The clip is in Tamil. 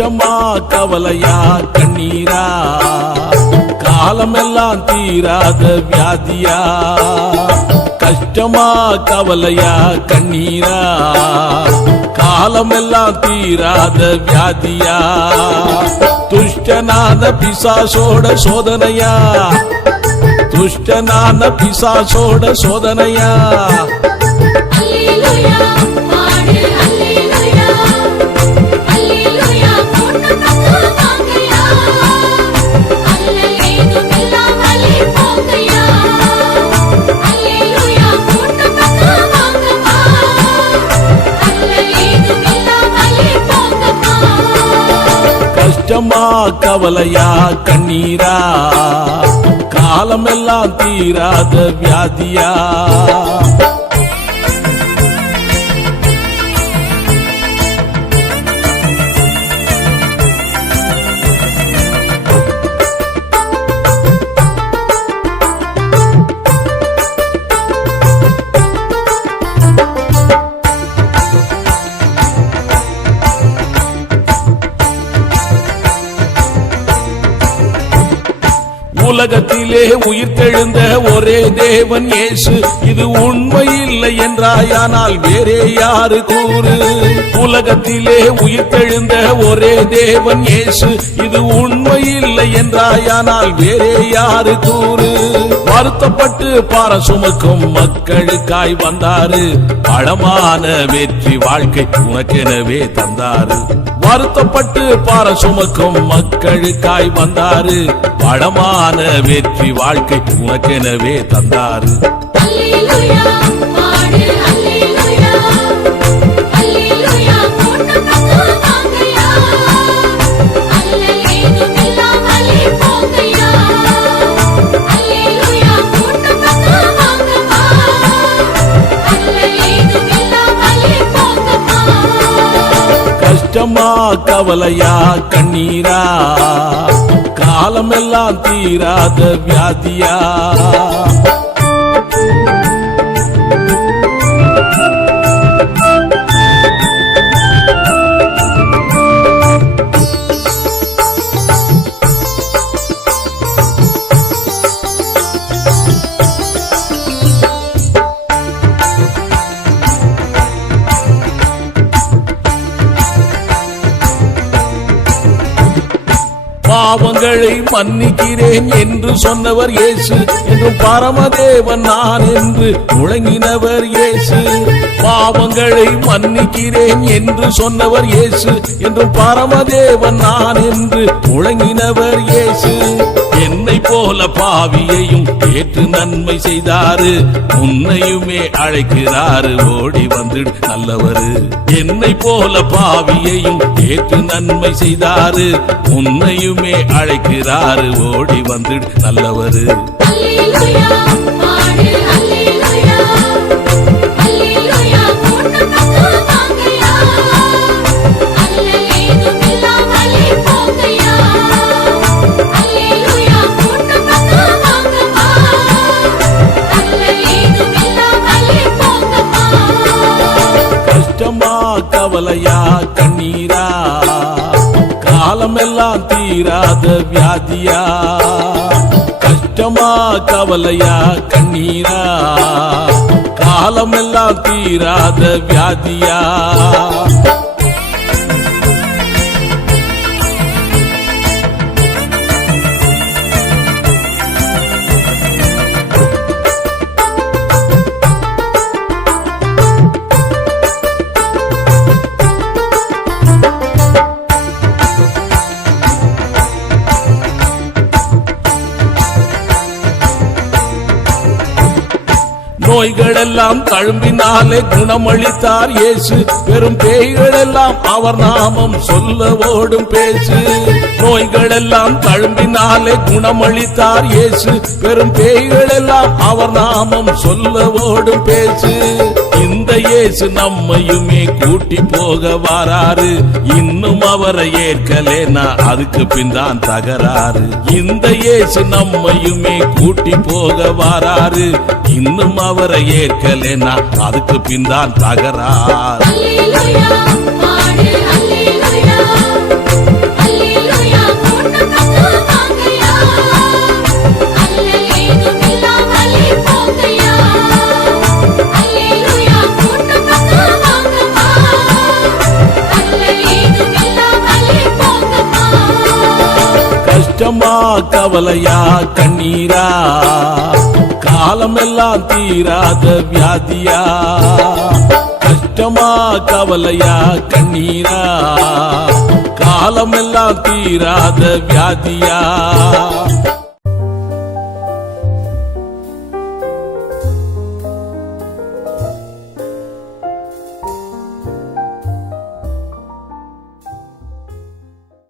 கஷ்டமா கவலையா கண்ணீரா காலமெல்லாம் தீராத வியாதியா கஷ்டமா கவலையா கண்ணீரா காலமெல்லாம் தீராத வியாதியா துஷ்டனான பிசாசோட சோதனையா துஷ்டனான பிசாசோட சோதனையா கஷ்டமா கவலையா கண்ணீரா காலமெல்லாம் தீராத வியாதியா உலகத்திலே உயிர்த்தெழுந்த ஒரே தேவன் இயேசு இது உண்மை இல்லை என்றாயானால் வேறே யாரு கூறு உலகத்திலே உயிர்த்தெழுந்த ஒரே தேவன் இயேசு இது உண்மை இல்லை என்றாயானால் வேறே யாரு கூறு வருத்தப்பட்டு பார சுமக்கும் மக்களுக்காய் வந்தாரு பழமான வெற்றி வாழ்க்கை உனக்கெனவே தந்தாரு வருத்தப்பட்டு பார சுமக்கும் மக்களுக்காய் வந்தாரு பழமான வெற்றி வாழ்க்கை உனக்கெனவே தந்தாரு கஷ்டமா கவலையா கண்ணீரா காலமெல்லாம் தீராத வியாதியா பாவங்களை மன்னிக்கிறேன் என்று சொன்னவர் இயேசு என்றும் பரமதேவன் நான் என்று முழங்கினவர் இயேசு பாவங்களை மன்னிக்கிறேன் என்று சொன்னவர் இயேசு என்றும் பரமதேவன் நான் என்று முழங்கினவர் இயேசு என்னை போல பாவியையும் ஏற்று நன்மை செய்தாரு உன்னையுமே அழைக்கிறாரு ஓடி வந்துடு நல்லவரு என்னை போல பாவியையும் ஏற்று நன்மை செய்தாரு உன்னையுமே அழைக்கிறாரு ஓடி வந்துடு நல்லவரு கவலையா கண்ணீரா காலமெல்லாம் தீராத வியாதியா கஷ்டமா கவலையா கண்ணீரா காலமெல்லாம் தீராத வியாதியா நோய்களெல்லாம் தழும்பினாலே குணமளித்தார் இயேசு பெரும் பேய்களெல்லாம் அவர் நாமம் சொல்ல ஓடும் பேசு நோய்களெல்லாம் தழும்பினாலே குணமளித்தார் இயேசு பெரும் பேய்களெல்லாம் அவர் நாமம் சொல்ல ஓடும் பேசு இந்த இயேசு நம்மையுமே கூட்டி போக வாராரு இன்னும் அவரை ஏற்கலேனா அதுக்கு பின் தான் தகராறு இந்த இயேசு நம்மையுமே கூட்டி போக வாராரு இன்னும் அவரை ஏற்கலேனா அதுக்கு பின் தான் தகராறு அல்லேலூயா கூட்டத்துக்கு வாங்கய்யா அல்லேலூயா இல்லாமலே போங்கய்யா அல்லேலூயா கூட்டத்துக்கு வாங்கம்மா அல்லேலூயா இல்லாமலே போங்கம்மா கஷ்டமா கவலையா கண்ணீரா காலமெல்லாம் தீராத வியாதியா கஷ்டமா கவலையா கண்ணீரா காலமெல்லாம் தீராத வியாதியா